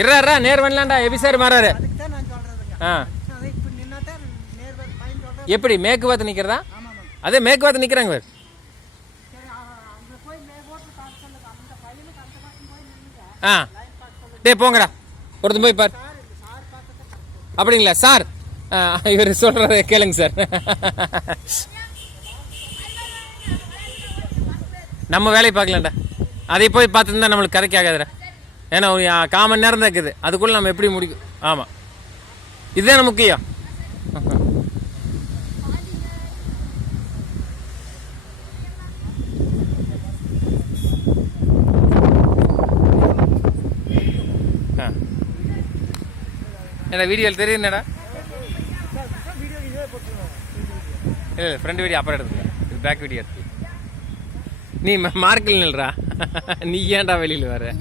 இருறா நேர் வரலாம்டா எபிசாரி மாறாரு. எப்படி மேற்கு பார்த்து நிற்கிறதா? அதே மேற்கு பார்த்து நிற்கிறாங்க. ஆ டே போங்கடா, ஒருத்தன் போய் பார். அப்படிங்களா சார்? இவர் சொல்கிற கேளுங்க சார். நம்ம வேலையை பார்க்கலாம்டா. அதை போய் பார்த்துருந்தா நம்மளுக்கு கரைக்கு ஆகாதுடா. ஏன்னா ஒரு 1/4 மணி நேரம் தான் இருக்குது. அதுக்குள்ளே நம்ம எப்படி முடிக்கும்? ஆமாம், இதுதானே முக்கியம். என்னடா வீடியோ தெரியுதுடா? இல்லை ஃப்ரண்ட் வீடியோ அப்புறம் எடுத்துக்க, இது பேக் வீடியோ எடுத்து. நீ மார்க்கில் நில்றா. நீ ஏன்டா வெளியில் வர?